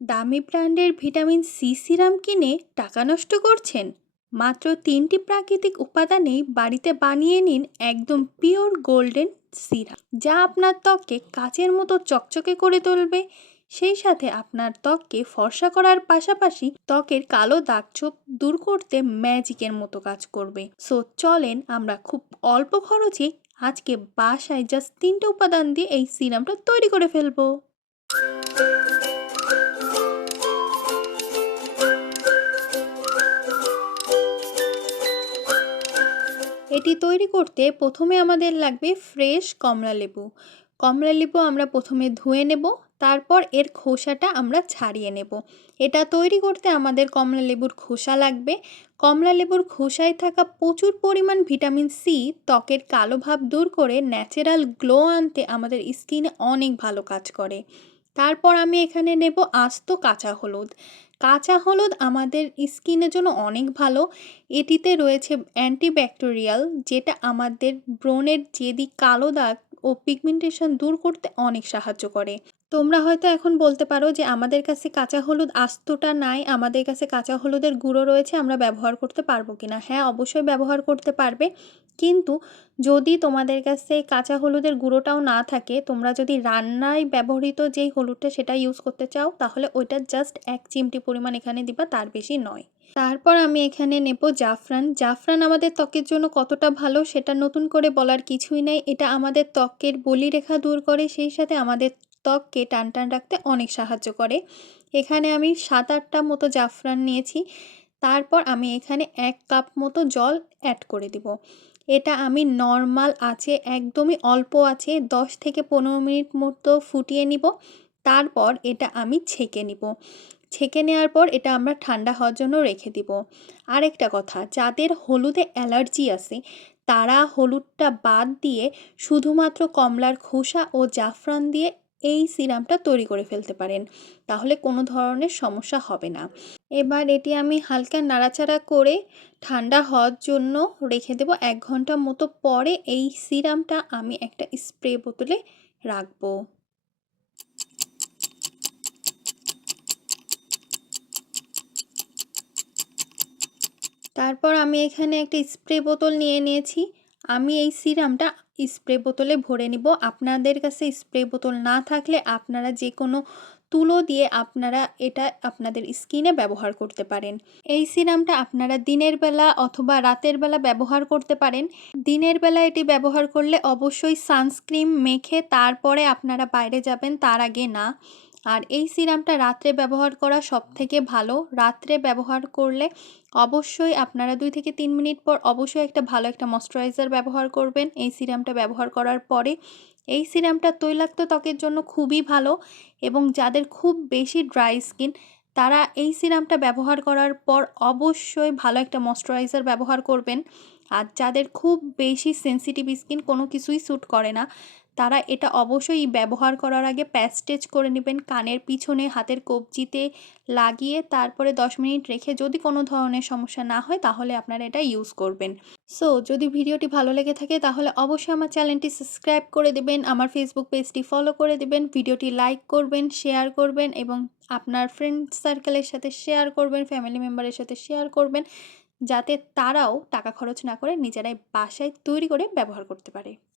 দামি ব্র্যান্ডের vitamin C serum কিনে টাকা নষ্ট করছেন? মাত্র 3টি প্রাকৃতিক উপাদানেই বাড়িতে বানিয়ে নিন একদম পিওর গোল্ডেন সিরাম, যা আপনার ত্বককে কাচের মতো চকচকে করে তুলবে। সেই সাথে আপনার ত্বককে ফর্সা করার পাশাপাশি ত্বকের কালো দাগ ছোপ দূর করতে ম্যাজিকের মতো কাজ করবে। সো চলেন আমরা খুব অল্প খরচে আজকে বাসায় জাস্ট 3টে উপাদান দিয়ে এই সিরামটা তৈরি করে ফেলবো। এটি তৈরি করতে প্রথমে আমাদের লাগবে ফ্রেশ কমলা লেবু। কমলা লেবু আমরা প্রথমে ধুয়ে নেব, তারপর এর খোসাটা আমরা ছাড়িয়ে নেব। এটা তৈরি করতে আমাদের কমলা লেবুর খোসা লাগবে। কমলা লেবুর খোসায় থাকা প্রচুর পরিমাণ ভিটামিন সি ত্বকের কালো ভাব দূর করে ন্যাচারাল গ্লো আনতে আমাদের স্কিনে অনেক ভালো কাজ করে। তারপর আমি এখানে নেব আস্ত কাঁচা হলুদ। কাঁচা হলুদ আমাদের স্কিনের জন্য অনেক ভালো। এটিতে রয়েছে অ্যান্টিব্যাকটেরিয়াল, যেটা আমাদের ব্রণের জেদি কালো দাগ ও পিগমেন্টেশন দূর করতে অনেক সাহায্য করে। তোমরা হয়তো এখন বলতে পারো যে আমাদের কাছে কাঁচা হলুদ আস্তটা নাই, আমাদের কাছে কাঁচা হলুদের গুঁড়ো রয়েছে, আমরা ব্যবহার করতে পারবো কিনা? হ্যাঁ, অবশ্যই ব্যবহার করতে পারবে। কিন্তু যদি তোমাদের কাছে কাঁচা হলুদের গুঁড়োটাও না থাকে, তোমরা যদি রান্নায় ব্যবহৃত যেই হলুদটা সেটা ইউজ করতে চাও, তাহলে ওইটা জাস্ট 1 চিমটি পরিমাণ এখানে দিবা, তার বেশি নয়। তারপর আমি এখানে নেব জাফরান। জাফরান আমাদের ত্বকের জন্য কতটা ভালো সেটা নতুন করে বলার কিছুই নাই। এটা আমাদের ত্বকের বলিরেখা দূর করে, সেই সাথে আমাদের ত্বককে টান টান রাখতে অনেক সাহায্য করে। এখানে আমি 7-8টা মতো জাফরান নিয়েছি। তারপর আমি এখানে 1 কাপ মতো জল অ্যাড করে দিব। এটা আমি নর্মাল আঁচে একদমই অল্প আঁচে 10 থেকে 15 মিনিট মতো ফুটিয়ে নিব। তারপর এটা আমি ছেঁকে নিব। ছেঁকে নেওয়ার পর এটা আমরা ঠান্ডা হওয়ার জন্য রেখে দিব। আরেকটা কথা, যাদের হলুদে অ্যালার্জি আছে তারা হলুদটা বাদ দিয়ে শুধুমাত্র কমলার খোসা ও জাফরান দিয়ে এই সিরামটা তৈরি করে ফেলতে পারেন, তাহলে কোনো ধরনের সমস্যা হবে না। এবার এটি আমি হালকা নাড়াচাড়া করে ঠান্ডা হওয়ার জন্য রেখে দেব। 1 ঘন্টা মতো পরে এই সিরামটা আমি একটা স্প্রে বোতলে রাখবো। তারপর আমি এখানে একটা স্প্রে বোতল নিয়ে নিয়েছি। আমি এই সিরামটা স্প্রে বোতলে ভরে নিব। আপনাদের কাছে স্প্রে বোতল না থাকলে আপনারা যে কোনো তুলো দিয়ে আপনারা এটা আপনাদের স্কিনে ব্যবহার করতে পারেন। এই সিরামটা আপনারা দিনের বেলা অথবা রাতের বেলা ব্যবহার করতে পারেন। দিনের বেলা এটি ব্যবহার করলে অবশ্যই সানস্ক্রিন মেখে তারপরে আপনারা বাইরে যাবেন, তার আগে না। আর এই সিরামটা রাত্রে ব্যবহার করা সবথেকে ভালো। রাত্রে ব্যবহার করলে অবশ্যই আপনারা 2 থেকে 3 মিনিট পর অবশ্যই একটা ভালো একটা ময়েশ্চারাইজার ব্যবহার করবেন এই সিরামটা ব্যবহার করার পরে। এই সিরামটা তৈলাক্ত ত্বকের জন্য খুবই ভালো, এবং যাদের খুব বেশি ড্রাই স্কিন তারা এই সিরামটা ব্যবহার করার পর অবশ্যই ভালো একটা ময়েশ্চারাইজার ব্যবহার করবেন। আর যাদের খুব বেশি সেনসিটিভ স্কিন, কোনো কিছুই স্যুট করে না, তারা এটা অবশ্যই ব্যবহার করার আগে প্যাচটেজ করে নেবেন কানের পিছনে হাতের কবজিতে লাগিয়ে, তারপরে 10 মিনিট রেখে যদি কোনো ধরনের সমস্যা না হয় তাহলে আপনারা এটা ইউজ করবেন। সো যদি ভিডিওটি ভালো লেগে থাকে তাহলে অবশ্যই আমার চ্যানেলটি সাবস্ক্রাইব করে দেবেন, আমার ফেসবুক পেজটি ফলো করে দেবেন, ভিডিওটি লাইক করবেন, শেয়ার করবেন এবং আপনার ফ্রেন্ড সার্কেলের সাথে শেয়ার করবেন, ফ্যামিলি মেম্বারের সাথে শেয়ার করবেন, যাতে তারাও টাকা খরচ না করে নিজেরাই বাসায় তৈরি করে ব্যবহার করতে পারে।